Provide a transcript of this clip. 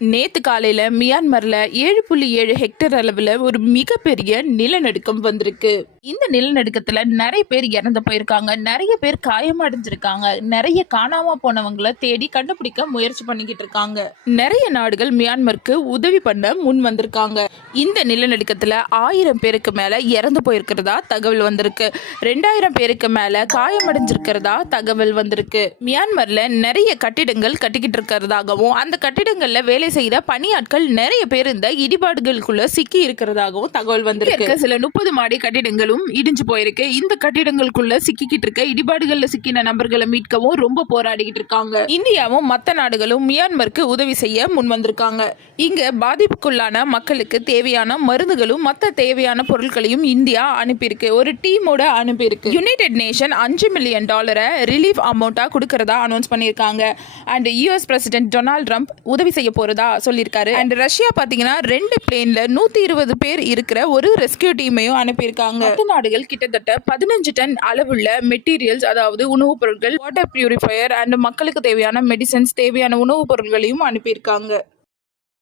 நேத்து காலையில மியான்மர்ல 7.7 ஹெக்டேர் அளவுல ஒரு மிகப்பெரிய நிலநடுக்கம் வந்திருக்கு. இந்த நிலநடுக்கத்துல நிறைய பேர் இறந்து போயிருக்காங்க, நிறைய பேர் காயமடைஞ்சிருக்காங்க, நிறைய காணாம போனவங்களை தேடி கண்டுபிடிக்க முயற்சி பண்ணிக்கிட்டு இருக்காங்க. நிறைய நாடுகள் மியான்மருக்கு உதவி பண்ண முன் வந்திருக்காங்க. இந்த நிலநடுக்கத்துல 1000 பேருக்கு மேல இறந்து போயிருக்கிறதா தகவல் வந்திருக்கு. 2000 பேருக்கு மேல காயமடைஞ்சிருக்கிறதா தகவல் வந்திருக்கு. மியான்மர்ல நிறைய கட்டிடங்கள் கட்டிக்கிட்டு இருக்கிறதாகவும் அந்த கட்டிடங்கள்ல வேலை செய்த பணியாட்கள் நிறைய பேர் இந்த இடிபாடுகளுக்குள்ள சிக்கி இருக்கிறதாகவும் தகவல் வந்திருக்கு. சில 30 மாடி கட்டிடங்களும் இடிஞ்சு போயிருக்கு. இந்த கட்டிடங்களுக்குள்ள சிக்கிக்கிட்டு இருக்க இடிபாடுகள்ல சிக்கின நபர்களை மீட்கவும் ரொம்ப போராடிக்கிட்டு இருக்காங்க. இந்தியாவும் மற்ற நாடுகளும் மியான்மருக்கு உதவி செய்ய முன் வந்திருக்காங்க. இங்க பாதிப்புக்குள்ளான மக்களுக்கு தேவையான மருந்துகளும் மற்ற தேவையான பொருட்களையும் இந்தியா அனுப்பியிருக்கு. ஒரு டீமோட அனுப்பியிருக்கு. யுனைடெட் நேஷன் $5 மில்லியன் ரிலீஃப் அமௌண்டா கொடுக்கறதா அனௌன்ஸ் பண்ணியிருக்காங்க. And US president Donald Trump உதவி செய்ய போறதா சொல்லியிருக்காரு. அண்ட் ரஷ்யா பாத்தீங்கன்னா 2 பிளேன்ல 120 பேர் இருக்கிற ஒரு ரெஸ்கியூ டீமையும் அனுப்பியிருக்காங்க. மற்ற நாடுகள் கிட்டத்தட்ட 15 டன் அளவுள்ள மெட்டீரியல்ஸ், அதாவது உணவுப் பொருட்கள், வாட்டர் பியூரிஃபையர் அண்ட் மக்களுக்கு தேவையான மெடிசன்ஸ், தேவையான உணவுப் பொருட்களையும் அனுப்பியிருக்காங்க.